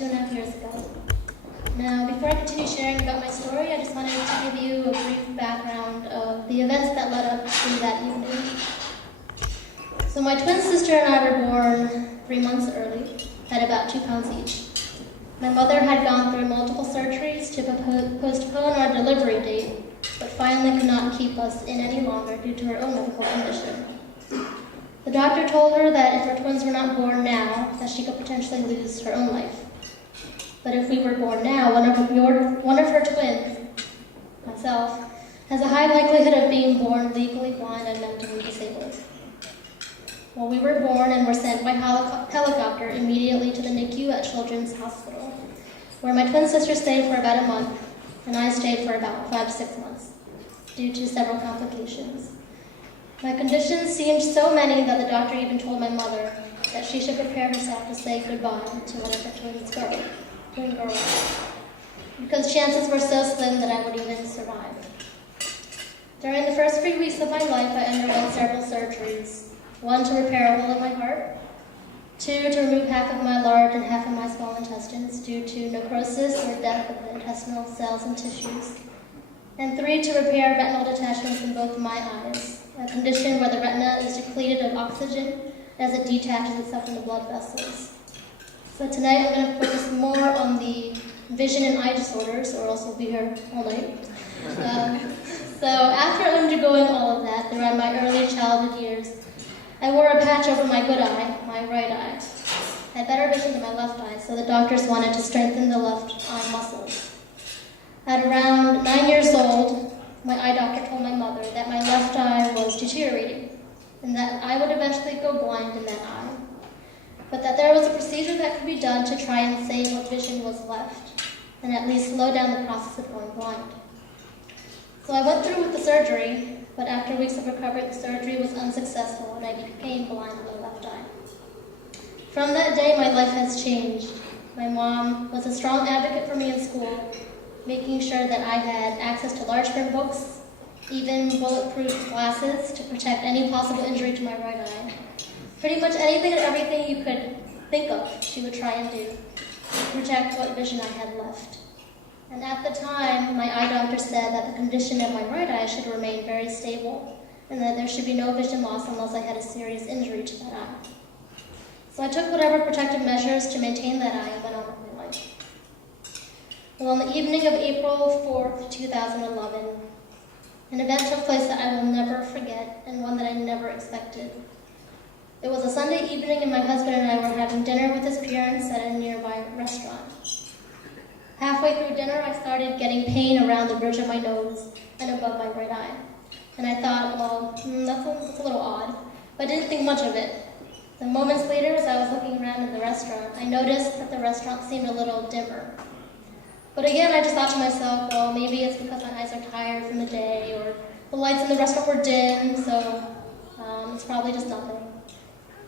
2.5 years ago. Now, before I continue sharing about my story, I just wanted to give you a brief background of the events that led up to that evening. So my twin sister and I were born 3 months early, at about 2 pounds each. My mother had gone through multiple surgeries to postpone our delivery date, but finally could not keep us in any longer due to her own medical condition. The doctor told her that if her twins were not born now, that she could potentially lose her own life. But if we were born now, one of her twins, myself, has a high likelihood of being born legally blind and mentally disabled. Well, we were born and were sent by helicopter immediately to the NICU at Children's Hospital, where my twin sister stayed for about a month, and I stayed for about 5 to 6 months, due to several complications. My conditions seemed so many that the doctor even told my mother that she should prepare herself to say goodbye to one of her twin girls, because chances were so slim that I would even survive. During the first 3 weeks of my life, I underwent several surgeries. 1 to repair a hole in my heart, 2 to remove half of my large and half of my small intestines due to necrosis or death of the intestinal cells and tissues, and 3 to repair retinal detachments in both my eyes, a condition where the retina is depleted of oxygen as it detaches itself from the blood vessels. So tonight I'm going to focus more on the vision and eye disorders, or else we'll be here all night. So after undergoing all of that throughout my early childhood years, I wore a patch over my good eye, my right eye. I had better vision than my left eye, so the doctors wanted to strengthen the left eye muscles. At around 9 years old, my eye doctor told my mother that my left eye was deteriorating and that I would eventually go blind in that eye, but that there was a procedure that could be done to try and save what vision was left and at least slow down the process of going blind. So I went through with the surgery, but after weeks of recovery, the surgery was unsuccessful and I became blind in the left eye. From that day, my life has changed. My mom was a strong advocate for me in school, making sure that I had access to large print books, even bulletproof glasses to protect any possible injury to my right eye. Pretty much anything and everything you could think of, she would try and do to protect what vision I had left. And at the time, my eye doctor said that the condition of my right eye should remain very stable and that there should be no vision loss unless I had a serious injury to that eye. So I took whatever protective measures to maintain that eye and went on with my life. Well, on the evening of April 4th, 2011, an event took place that I will never forget and one that I never expected. It was a Sunday evening and my husband and I were having dinner with his parents at a nearby restaurant. Halfway through dinner, I started getting pain around the bridge of my nose and above my right eye. And I thought, well, that's a little odd, but I didn't think much of it. Then moments later, as I was looking around at the restaurant, I noticed that the restaurant seemed a little dimmer. But again, I just thought to myself, well, maybe it's because my eyes are tired from the day, or the lights in the restaurant were dim, so it's probably just nothing.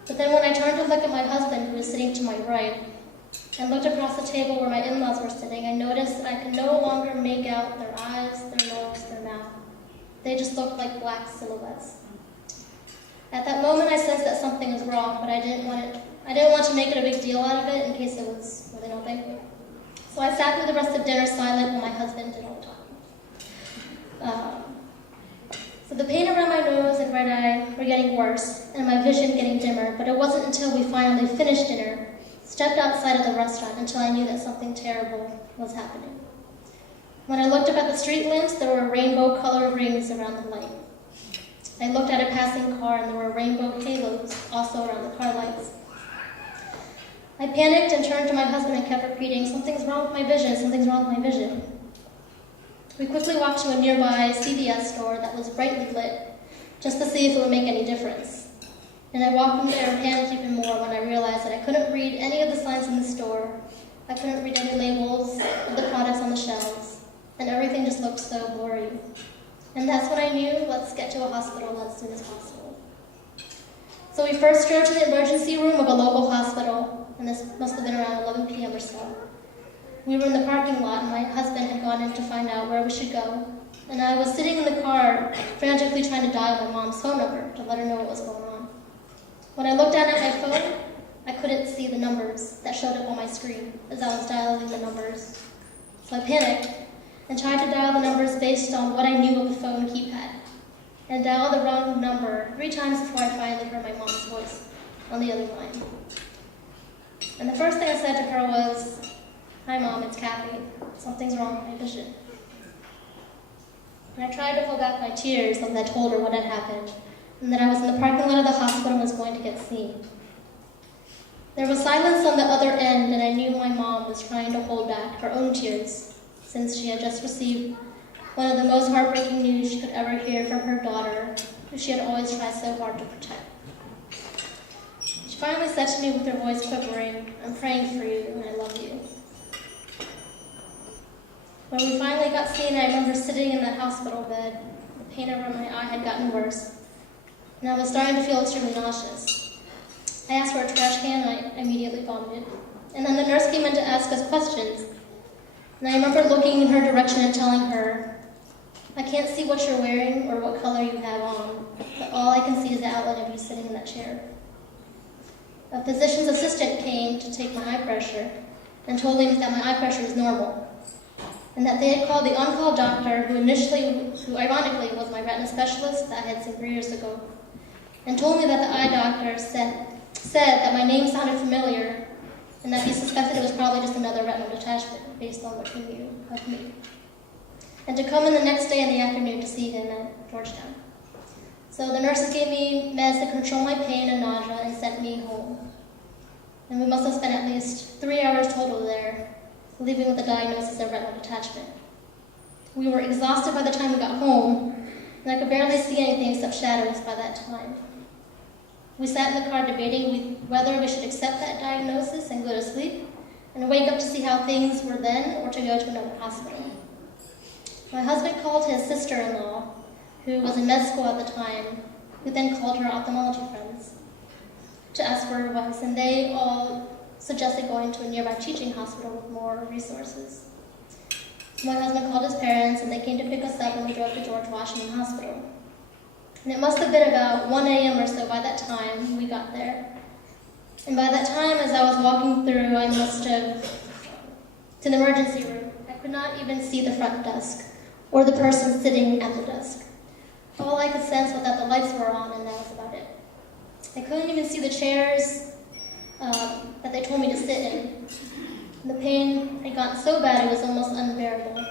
But then when I turned to look at my husband, who was sitting to my right, and looked across the table where my in-laws were sitting, I noticed that I could no longer make out their eyes, their nose, their mouth. They just looked like black silhouettes. At that moment, I sensed that something was wrong, but I didn't want to make it a big deal out of it in case it was really nothing. So I sat through the rest of dinner silent while my husband did all the talking. So the pain around my nose and right eye were getting worse, and my vision getting dimmer, but it wasn't until we finally finished dinner, stepped outside of the restaurant, until I knew that something terrible was happening. When I looked up at the street lamps, there were rainbow-colored rings around the light. I looked at a passing car, and there were rainbow halos also around the car lights. I panicked and turned to my husband and kept repeating, "Something's wrong with my vision, something's wrong with my vision." We quickly walked to a nearby CVS store that was brightly lit, just to see if it would make any difference. And I walked in there and panicked even more when I realized that I couldn't read any of the signs in the store. I couldn't read any labels of the products on the shelves, and everything just looked so blurry. And that's when I knew, let's get to a hospital as soon as possible. So we first drove to the emergency room of a local hospital, and this must have been around 11 p.m. or so. We were in the parking lot, and my husband had gone in to find out where we should go. And I was sitting in the car, frantically trying to dial my mom's phone number to let her know what was going on. When I looked down at my phone, I couldn't see the numbers that showed up on my screen as I was dialing the numbers. So I panicked and tried to dial the numbers based on what I knew of the phone keypad, and dialed the wrong number 3 times before I finally heard my mom's voice on the other line. And the first thing I said to her was, "Hi Mom, it's Kathy. Something's wrong with my vision." And I tried to hold back my tears as I told her what had happened, and that I was in the parking lot of the hospital and was going to get seen. There was silence on the other end, and I knew my mom was trying to hold back her own tears, since she had just received one of the most heartbreaking news she could ever hear from her daughter, who she had always tried so hard to protect. She finally said to me with her voice quivering, "I'm praying for you, and I love you." When we finally got seen, I remember sitting in the hospital bed. The pain over my eye had gotten worse, and I was starting to feel extremely nauseous. I asked for a trash can, and I immediately vomited. And then the nurse came in to ask us questions. And I remember looking in her direction and telling her, "I can't see what you're wearing or what color you have on, but all I can see is the outline of you sitting in that chair." A physician's assistant came to take my eye pressure and told me that my eye pressure was normal, and that they had called the on-call doctor, who ironically was my retina specialist that I had seen 3 years ago, and told me that the eye doctor said that my name sounded familiar, and that he suspected it was probably just another retinal detachment based on what he knew of me, and to come in the next day in the afternoon to see him at Georgetown. So the nurses gave me meds to control my pain and nausea and sent me home. And we must have spent at least 3 hours total there, leaving with the diagnosis of retinal detachment. We were exhausted by the time we got home, and I could barely see anything except shadows by that time. We sat in the car debating whether we should accept that diagnosis and go to sleep, and wake up to see how things were then, or to go to another hospital. My husband called his sister-in-law, who was in med school at the time, who then called her ophthalmology friends to ask for advice, and they all suggested going to a nearby teaching hospital with more resources. So my husband called his parents, and they came to pick us up, and we drove to George Washington Hospital. And it must have been about 1 a.m. or so by that time we got there. And by that time, as I was walking through, I must have, to the emergency room, I could not even see the front desk, or the person sitting at the desk. All I could sense was that the lights were on, and that was about it. I couldn't even see the chairs that they told me to sit in. The pain had gotten so bad it was almost unbearable.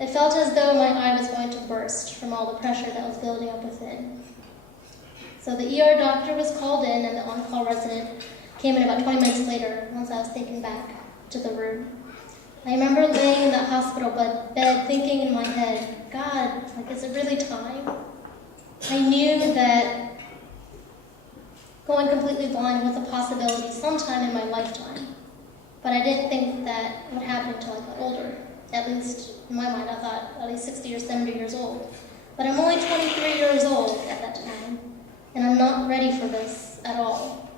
It felt as though my eye was going to burst from all the pressure that was building up within. So the ER doctor was called in, and the on-call resident came in about 20 minutes later, once I was taken back to the room. I remember laying in that hospital bed thinking in my head, "God, is it really time?" I knew that going completely blind was a possibility sometime in my lifetime, but I didn't think that would happen until I got older. At least, in my mind, I thought at least 60 or 70 years old. But I'm only 23 years old at that time, and I'm not ready for this at all.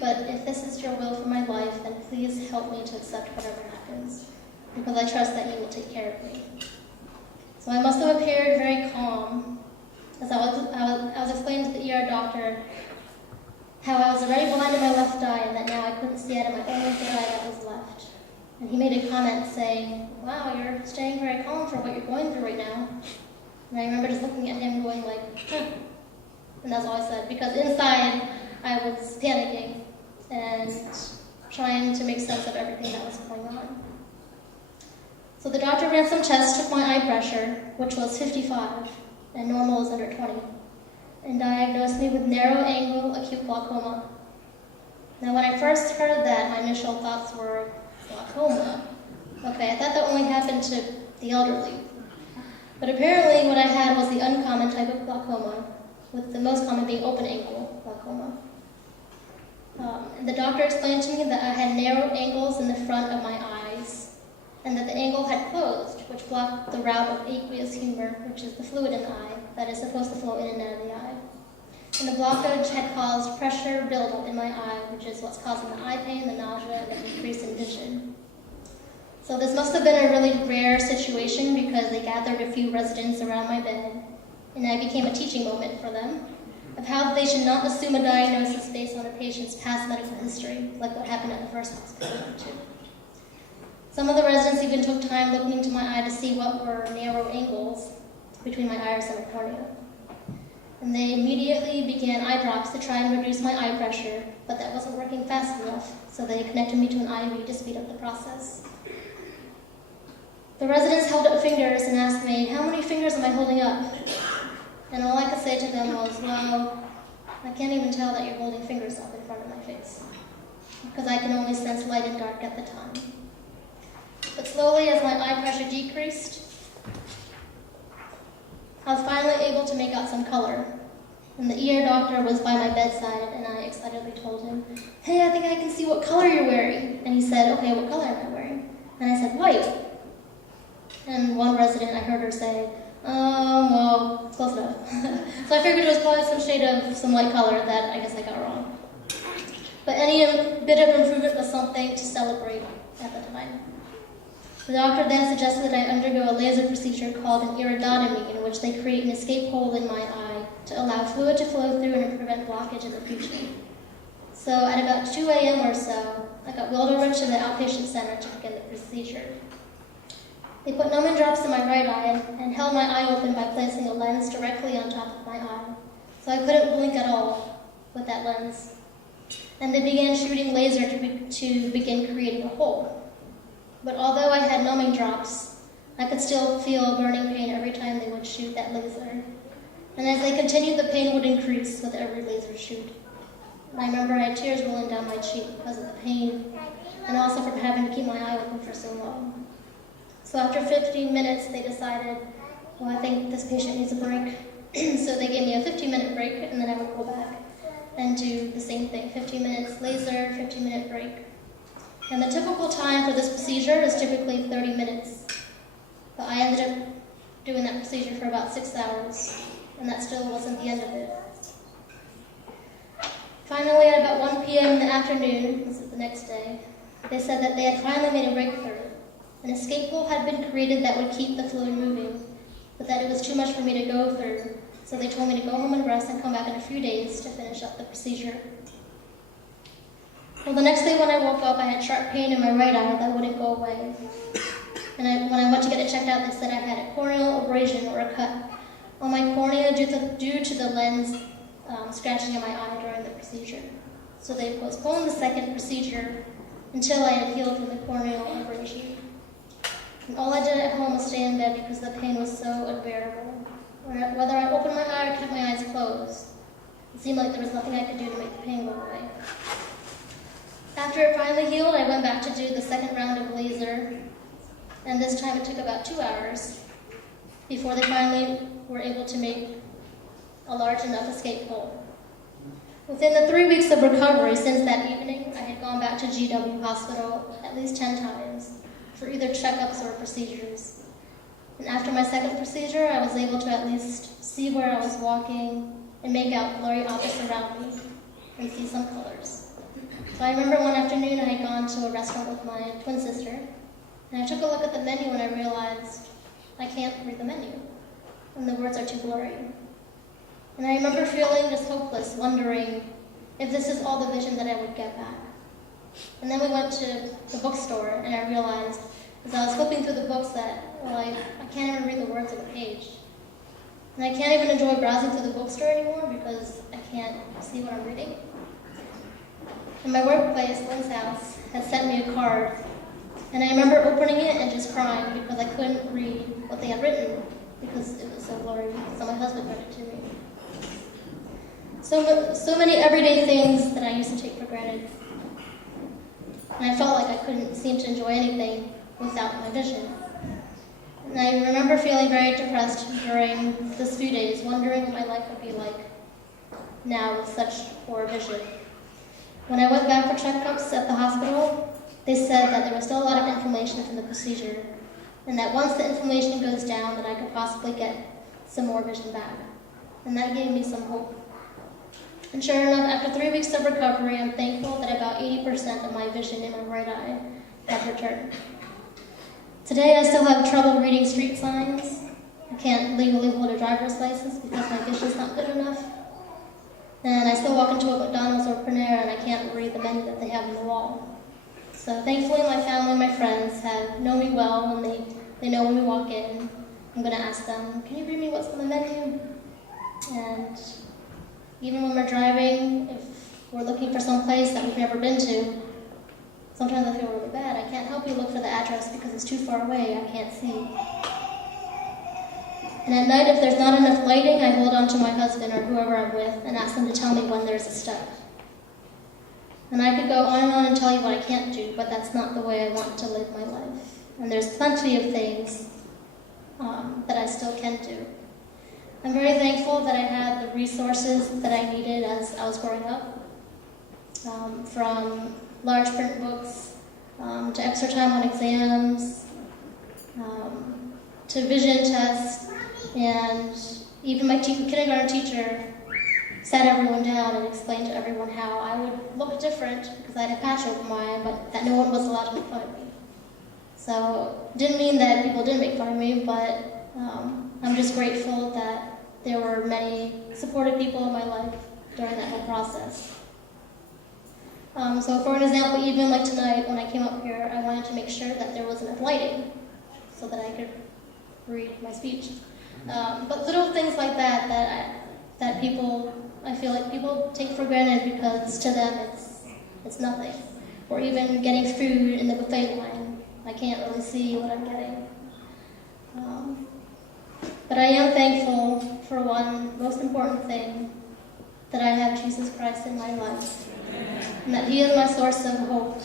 But if this is your will for my life, then please help me to accept whatever happens, because I trust that you will take care of me. So I must have appeared very calm, as I was explaining to the ER doctor how I was already blind in my left eye, and that now I couldn't see out of my only good eye that was left. And he made a comment saying, "Wow, you're staying very calm for what you're going through right now." And I remember just looking at him going like, "Huh." And that's all I said, because inside I was panicking and trying to make sense of everything that was going on. So the doctor ran some tests, took my eye pressure, which was 55, and normal is under 20, and diagnosed me with narrow-angle acute glaucoma. Now, when I first heard that, my initial thoughts were, glaucoma? Okay, I thought that only happened to the elderly. But apparently what I had was the uncommon type of glaucoma, with the most common being open-angle glaucoma. And the doctor explained to me that I had narrow angles in the front of my eyes, and that the angle had closed, which blocked the route of aqueous humor, which is the fluid in the eye that is supposed to flow in and out of the eye. And the blockage had caused pressure buildup in my eye, which is what's causing the eye pain, the nausea, and the decrease in vision. So this must have been a really rare situation, because they gathered a few residents around my bed, and I became a teaching moment for them. of how they should not assume a diagnosis based on a patient's past medical history, like what happened at the first hospital I went to. Some of the residents even took time looking into my eye to see what were narrow angles between my iris and my cornea. And they immediately began eye drops to try and reduce my eye pressure, but that wasn't working fast enough, so they connected me to an IV to speed up the process. The residents held up fingers and asked me, "How many fingers am I holding up?" And all I could say to them was, "Well, I can't even tell that you're holding fingers up in front of my face, because I can only sense light and dark at the time." But slowly, as my eye pressure decreased, I was finally able to make out some color. And the ear doctor was by my bedside, and I excitedly told him, "Hey, I think I can see what color you're wearing." And he said, "Okay, what color am I wearing?" And I said, "White." And one resident, I heard her say, well, close enough." So I figured it was probably some shade of some light color that I guess I got wrong. But any bit of improvement was something to celebrate at the time. The doctor then suggested that I undergo a laser procedure called an iridotomy, in which they create an escape hole in my eye to allow fluid to flow through and prevent blockage in the future. So at about 2 a.m. or so, I got wheeled over to the outpatient center to begin the procedure. They put numbing drops in my right eye and held my eye open by placing a lens directly on top of my eye, so I couldn't blink at all with that lens. And they began shooting laser to begin creating a hole. But although I had numbing drops, I could still feel burning pain every time they would shoot that laser. And as they continued, the pain would increase with every laser shoot. And I remember I had tears rolling down my cheek because of the pain, and also from having to keep my eye open for so long. So after 15 minutes, they decided, well, I think this patient needs a break. So they gave me a 15-minute break, and then I would go back and do the same thing, 15 minutes laser, 15-minute break. And the typical time for this procedure is typically 30 minutes. But I ended up doing that procedure for about 6 hours, and that still wasn't the end of it. Finally, at about 1 p.m. in the afternoon, this is the next day, they said that they had finally made a breakthrough. An escape hole had been created that would keep the fluid moving, but that it was too much for me to go through, so they told me to go home and rest and come back in a few days to finish up the procedure. Well, the next day when I woke up, I had sharp pain in my right eye that wouldn't go away. And when I went to get it checked out, they said I had a corneal abrasion, or a cut, on my cornea due to the lens scratching in my eye during the procedure. So they postponed the second procedure until I had healed from the corneal abrasion. And all I did at home was stay in bed because the pain was so unbearable. Whether I opened my eye or kept my eyes closed, it seemed like there was nothing I could do to make the pain go away. After it finally healed, I went back to do the second round of laser, and this time it took about 2 hours before they finally were able to make a large enough escape hole. Within the 3 weeks of recovery since that evening, I had gone back to GW Hospital at least 10 times for either checkups or procedures. And after my second procedure, I was able to at least see where I was walking and make out blurry objects around me and see some colors. So I remember one afternoon I had gone to a restaurant with my twin sister, and I took a look at the menu and I realized I can't read the menu, and the words are too blurry. And I remember feeling just hopeless, wondering if this is all the vision that I would get back. And then we went to the bookstore, and I realized, as I was flipping through the books, that, well, I can't even read the words on the page. And I can't even enjoy browsing through the bookstore anymore because I can't see what I'm reading. In my workplace, Lynn's house had sent me a card, and I remember opening it and just crying because I couldn't read what they had written because it was so blurry, so my husband read it to me. So many everyday things that I used to take for granted. And I felt like I couldn't seem to enjoy anything without my vision. And I remember feeling very depressed during this few days, wondering what my life would be like now with such poor vision. When I went back for checkups at the hospital, they said that there was still a lot of inflammation from the procedure, and that once the inflammation goes down, that I could possibly get some more vision back. And that gave me some hope. And sure enough, after 3 weeks of recovery, I'm thankful that about 80% of my vision in my right eye had returned. Today, I still have trouble reading street signs. I can't legally hold a driver's license because my vision's not good enough. And I still walk into a McDonald's or Panera and I can't read the menu that they have on the wall. So thankfully my family and my friends have known me well, and they know when we walk in, I'm going to ask them, can you read me what's on the menu? And even when we're driving, if we're looking for some place that we've never been to, sometimes I feel really bad. I can't help you look for the address because it's too far away, I can't see. And at night, if there's not enough lighting, I hold on to my husband or whoever I'm with and ask them to tell me when there's a step. And I could go on and tell you what I can't do, but that's not the way I want to live my life. And there's plenty of things that I still can do. I'm very thankful that I had the resources that I needed as I was growing up, from large print books, to extra time on exams, to vision tests, and even my kindergarten teacher sat everyone down and explained to everyone how I would look different because I had a patch over my eye, but that no one was allowed to make fun of me. So it didn't mean that people didn't make fun of me, but I'm just grateful that there were many supportive people in my life during that whole process. So for an example, even like tonight when I came up here, I wanted to make sure that there was enough lighting so that I could read my speech. But little things like that people, I feel like people take for granted because to them it's nothing. Or even getting food in the buffet line, I can't really see what I'm getting. But I am thankful for one most important thing, that I have Jesus Christ in my life, and that He is my source of hope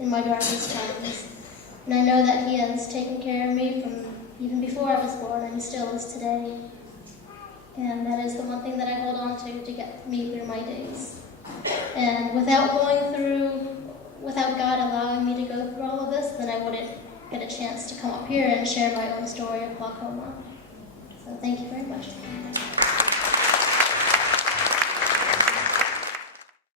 in my darkest times. And I know that He has taken care of me from even before I was born, and He still is today. And that is the one thing that I hold on to get me through my days. And without God allowing me to go through all of this, then I wouldn't get a chance to come up here and share my own story of glaucoma. So thank you very much.